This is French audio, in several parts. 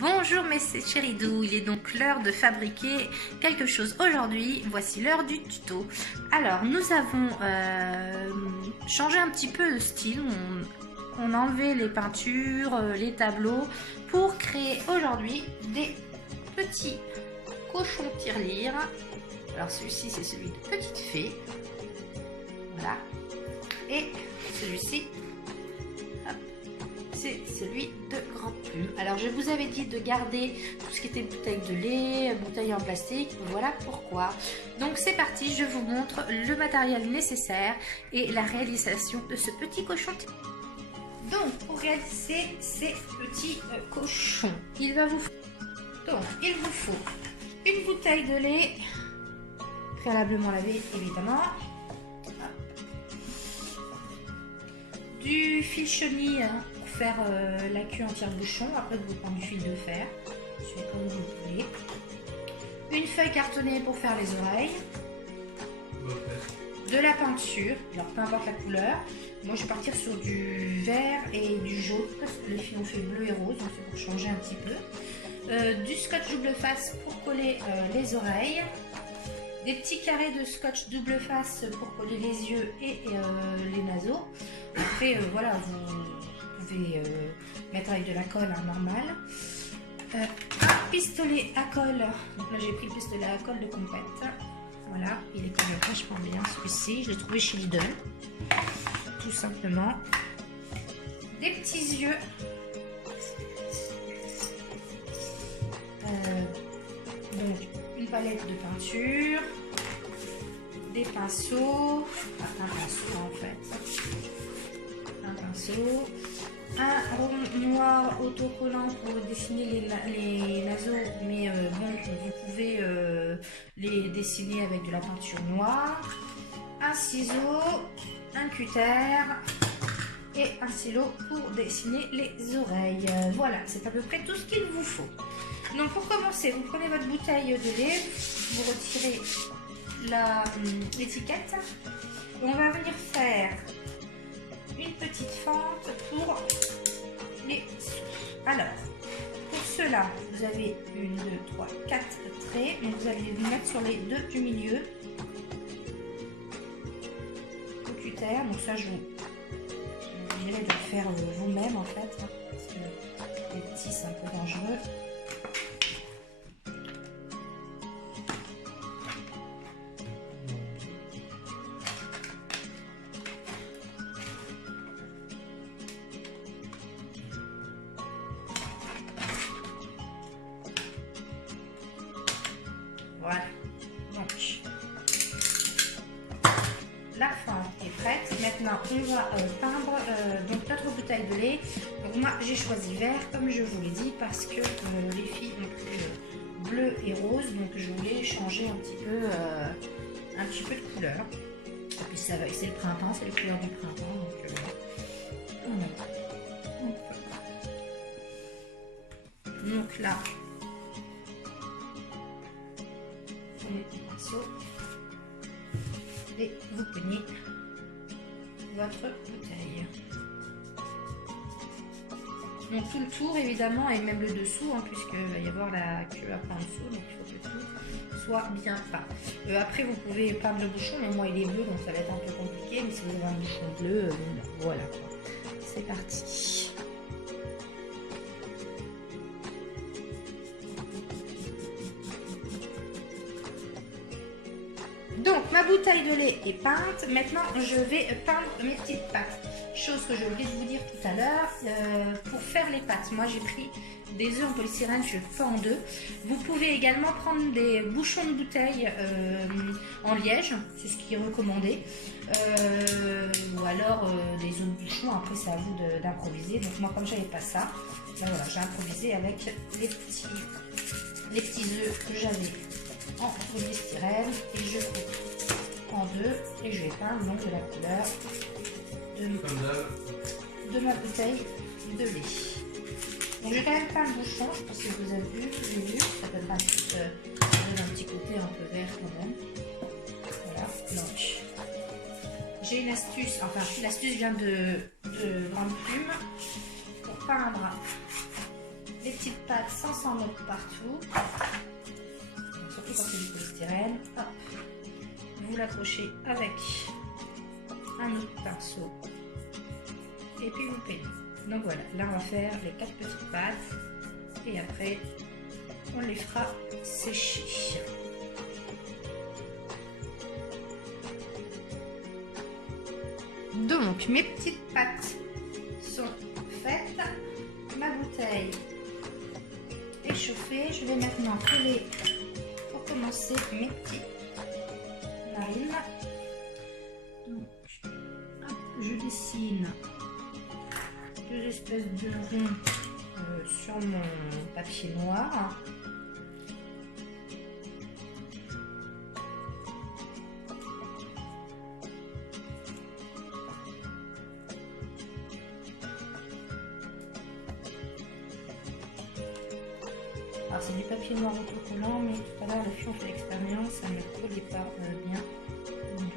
Bonjour mes chéridous, il est donc l'heure de fabriquer quelque chose aujourd'hui. Voici l'heure du tuto. Alors nous avons changé un petit peu de style. On a enlevé les peintures, les tableaux pour créer aujourd'hui des petits cochons tirelire. Alors celui-ci c'est celui de Petite Fée. Voilà. Et celui-ci c'est celui de Grande Plume. Alors je vous avais dit de garder tout ce qui était bouteille de lait, bouteille en plastique, voilà pourquoi. Donc c'est parti, je vous montre le matériel nécessaire et la réalisation de ce petit cochon. Donc pour réaliser ces petits cochons, il vous faut une bouteille de lait préalablement lavée évidemment, du fil chenille pour faire la queue en tire-bouchon. Après vous prendre du fil de fer, c'est comme vous voulez. Une feuille cartonnée pour faire les oreilles, de la peinture, alors peu importe la couleur. Moi je vais partir sur du vert et du jaune parce que les filles ont fait bleu et rose, donc c'est pour changer un petit peu. Du scotch double face pour coller les oreilles. Des petits carrés de scotch double face pour coller les yeux et les naseaux. Après, voilà, vous pouvez mettre avec de la colle normale. Un pistolet à colle. Donc là, j'ai pris le pistolet à colle de Compète. Voilà, il est quand même vachement bien celui-ci. Je l'ai trouvé chez Lidl. Tout simplement. Des petits yeux. Donc, une palette de peinture, des pinceaux, un pinceau en fait, un pinceau, un rond noir autocollant pour dessiner les naseaux, mais bon, vous pouvez les dessiner avec de la peinture noire, un ciseau, un cutter et un stylo pour dessiner les oreilles. Voilà, c'est à peu près tout ce qu'il vous faut. Donc pour commencer, vous prenez votre bouteille de lait, vous retirez l'étiquette. On va venir faire une petite fente pour les sous. Alors, pour cela, vous avez 1, 2, 3, 4 traits. Donc vous allez les mettre sur les deux du milieu. Au cutter, donc ça je vous dirais de le faire vous-même en fait, hein, parce que les petits c'est un peu dangereux. Voilà, donc la fente est prête. Maintenant on va peindre donc notre bouteille de lait. Donc moi j'ai choisi vert comme je vous l'ai dit parce que les filles ont pris bleu et rose, donc je voulais changer un petit peu de couleur. Et puis ça va, c'est le printemps, c'est les couleurs du printemps, donc là prenez le pinceau et vous peignez votre bouteille. Donc tout le tour évidemment et même le dessous, hein, puisqu'il va y avoir la queue après en dessous, donc il faut que tout soit bien peint. Après vous pouvez peindre le bouchon, mais moi il est bleu donc ça va être un peu compliqué, mais si vous avez un bouchon bleu, voilà quoi. C'est parti. Donc ma bouteille de lait est peinte, maintenant je vais peindre mes petites pattes. Chose que j'ai oublié de vous dire tout à l'heure, pour faire les pattes, moi j'ai pris des œufs en polystyrène, je fais en deux. Vous pouvez également prendre des bouchons de bouteille en liège, c'est ce qui est recommandé. Ou alors des autres bouchons, après c'est à vous d'improviser. Donc moi comme j'avais pas ça, ben voilà, j'ai improvisé avec les petits œufs que j'avais en polystyrène et je coupe en deux et je vais peindre donc de la couleur de ma bouteille de lait. Donc j'ai quand même peint le bouchon, je pense que vous avez vu, ça donne un petit côté un peu vert quand même. Voilà, donc j'ai une astuce, enfin l'astuce vient de Grande Plume pour peindre les petites pattes sans s'en mettre partout. Surtout quand c'est du polystyrène. Hop. Vous l'accrochez avec un autre pinceau. Et puis vous peignez. Donc voilà, là on va faire les 4 petites pattes. Et après, on les fera sécher. Donc mes petites pattes sont faites. Ma bouteille est chauffée. Je vais maintenant coller pour commencer mes petites narines. Donc, hop, je dessine 2 espèces de ronds sur mon papier noir. Alors c'est du papier noir autocollant, mais tout à l'heure le fion fait l'expérience, ça ne collait pas bien, d'où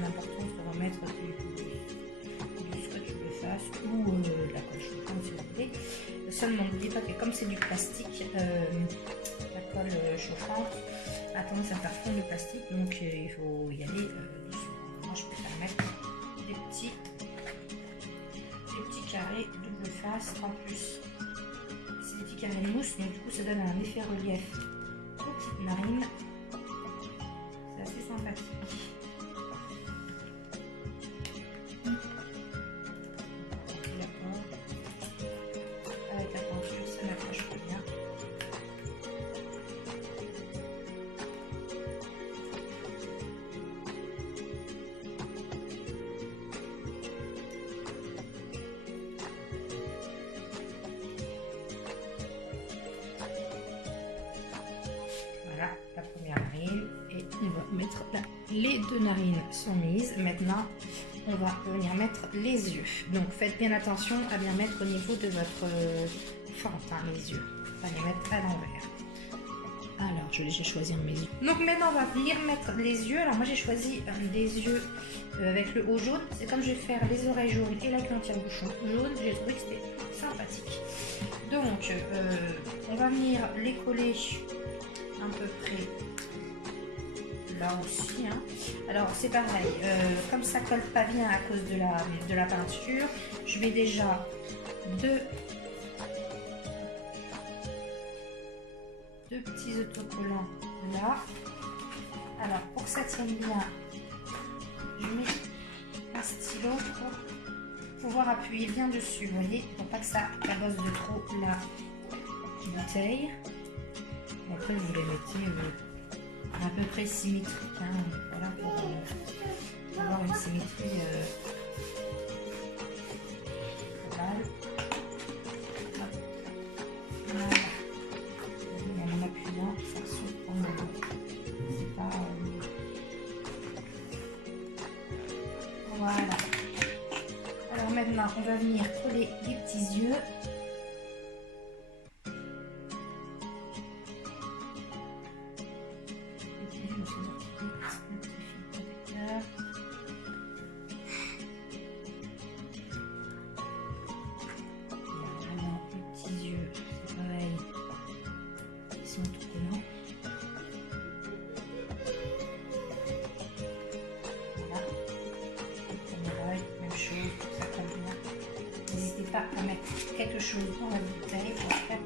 l'importance de remettre du scotch de face ou de la colle chauffante si vous voulez. Seulement n'oubliez pas que comme c'est du plastique, la colle chauffante a tendance à faire fondre le plastique, donc il faut y aller doucement. Moi je préfère mettre des petits carrés double face en plus. C'est des petits carrés de mousse, donc du coup ça donne un effet relief aux petites narines. C'est assez sympathique. Avec la peinture, ça n'approche pas bien. Voilà la première narine et on va mettre là. Les 2 narines sont mises. Maintenant on va venir mettre les yeux. Donc faites bien attention à bien mettre au niveau de votre fente les yeux. On va les mettre à l'envers. Alors j'ai choisi mes yeux. Donc maintenant on va venir mettre les yeux. Alors moi j'ai choisi des yeux avec le haut jaune. C'est comme je vais faire les oreilles jaunes et la queue en tire-bouchon jaune. J'ai trouvé que c'était sympathique. Donc on va venir les coller à peu près là aussi. Hein. Alors c'est pareil, comme ça colle pas bien à cause de la peinture, je mets déjà deux petits autocollants là. Alors pour que ça tienne bien, je mets un stylo pour pouvoir appuyer bien dessus, vous voyez, pour pas que ça cabosse de trop la bouteille. Après vous les mettez à peu près symétrique, hein, voilà, pour avoir une symétrie globale. Voilà. En appuyant, ça saute en avant. C'est pas... Voilà. Alors maintenant, on va venir coller les petits yeux. À mettre quelque chose dans la bouteille pour faire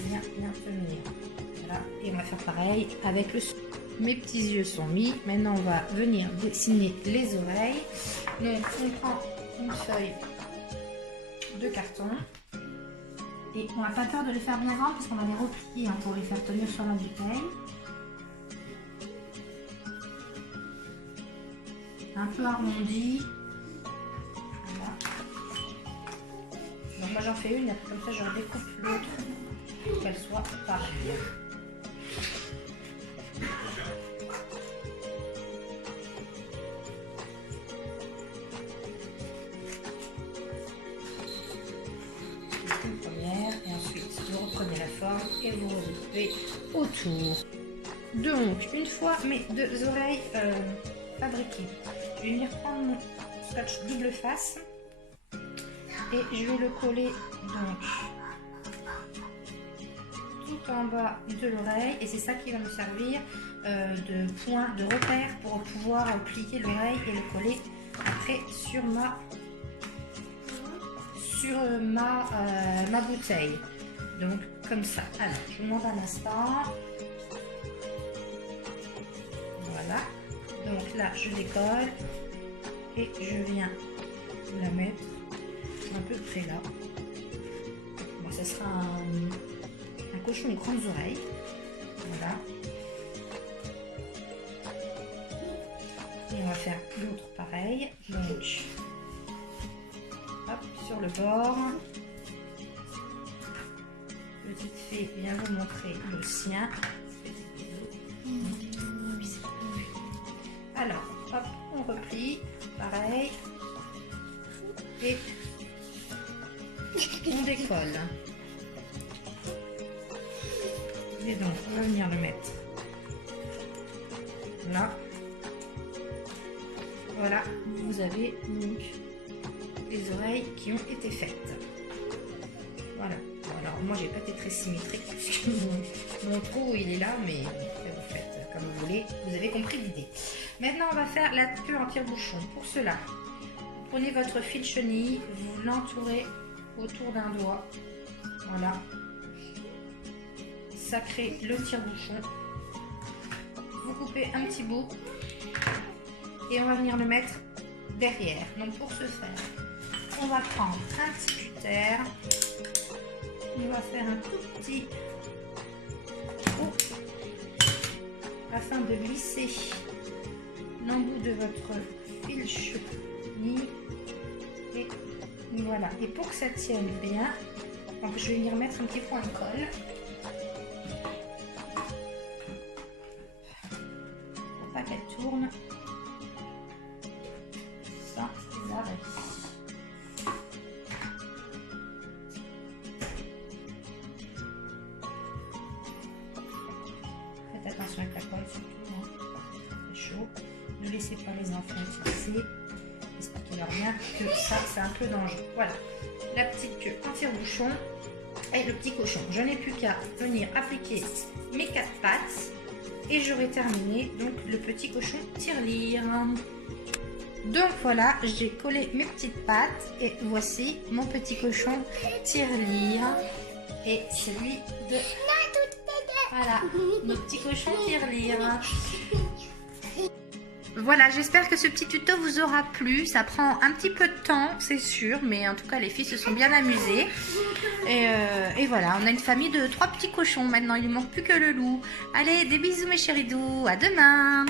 bien tenir. Voilà, et on va faire pareil avec le son. Mes petits yeux sont mis. Maintenant on va venir dessiner les oreilles. Donc on prend une feuille de carton et on n'a pas peur de les faire bien grandes parce qu'on va les replier hein, pour les faire tenir sur la bouteille. Un peu arrondi. Donc moi j'en fais une, et comme ça je redécoupe l'autre pour qu'elle soit pareille. Une première et ensuite vous reprenez la forme et vous redécoupez autour. Donc une fois mes 2 oreilles fabriquées, je vais venir prendre mon scotch double face. Et je vais le coller donc tout en bas de l'oreille et c'est ça qui va me servir de point de repère pour pouvoir plier l'oreille et le coller après sur ma bouteille. Donc comme ça. Alors je vous demande un instant. Voilà. Donc là je décolle et je viens la mettre à peu près là. Bon, ça sera un cochon aux grandes oreilles. Voilà. Et on va faire l'autre pareil. Donc, hop, sur le bord. Petite fée vient vous montrer le sien. Alors, hop, on replie. Pareil. Et on décolle. Et donc, on va venir le mettre là. Voilà, vous avez donc les oreilles qui ont été faites. Voilà. Bon, alors, moi, j'ai pas été très symétrique parce que mon trou, il est là, mais vous faites comme vous voulez. Vous avez compris l'idée. Maintenant, on va faire la queue en tire-bouchon. Pour cela, prenez votre fil chenille, vous l'entourez autour d'un doigt. Voilà. Ça crée le tire-bouchon. Vous coupez un petit bout et on va venir le mettre derrière. Donc pour ce faire, on va prendre un petit cutter. On va faire un tout petit trou afin de glisser l'embout de votre fil chenille. Et voilà. Et pour que ça tienne bien, donc je vais venir mettre un petit point de colle. Pour pas qu'elle tourne sans arrêt. Faites attention avec la colle surtout, hein. C'est chaud. Ne laissez pas les enfants utiliser. Expliquez-leur bien que ça, c'est un peu dangereux. Voilà, la petite queue en tire-bouchon et le petit cochon. Je n'ai plus qu'à venir appliquer mes 4 pattes et j'aurai terminé donc le petit cochon tirelire. Donc voilà, j'ai collé mes petites pattes et voici mon petit cochon tirelire et celui de... Voilà, notre petit cochon tirelire. Voilà, j'espère que ce petit tuto vous aura plu. Ça prend un petit peu de temps, c'est sûr, mais en tout cas, les filles se sont bien amusées. Et voilà, on a une famille de 3 petits cochons maintenant. Il ne manque plus que le loup. Allez, des bisous mes chéris doux. À demain.